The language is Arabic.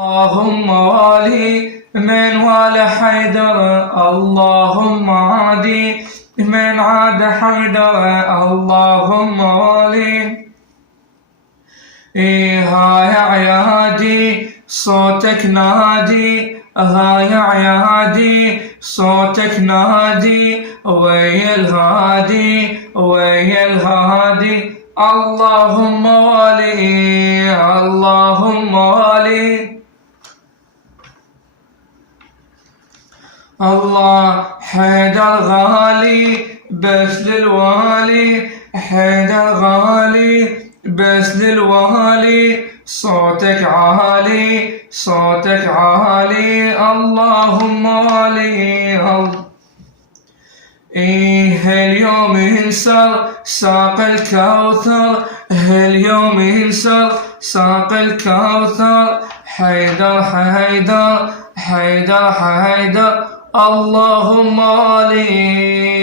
اللهم والي من والى حيدر، اللهم عادي من عاد حيدر، اللهم والي. هاي عيادي صوتك نادي، هاي عيادي صوتك نادي، ويا الهادي ويا الهادي. اللهم والي اللهم والي. الله حيدر غالي بس للوالي، حيدر غالي بس للوالي. صوتك عالي صوتك عالي، اللهم والي. اليوم ينسر ساق الكوثر، اليوم ينسر ساق الكوثر. حيدر حيدر حيدر حيدر، اللهم والي.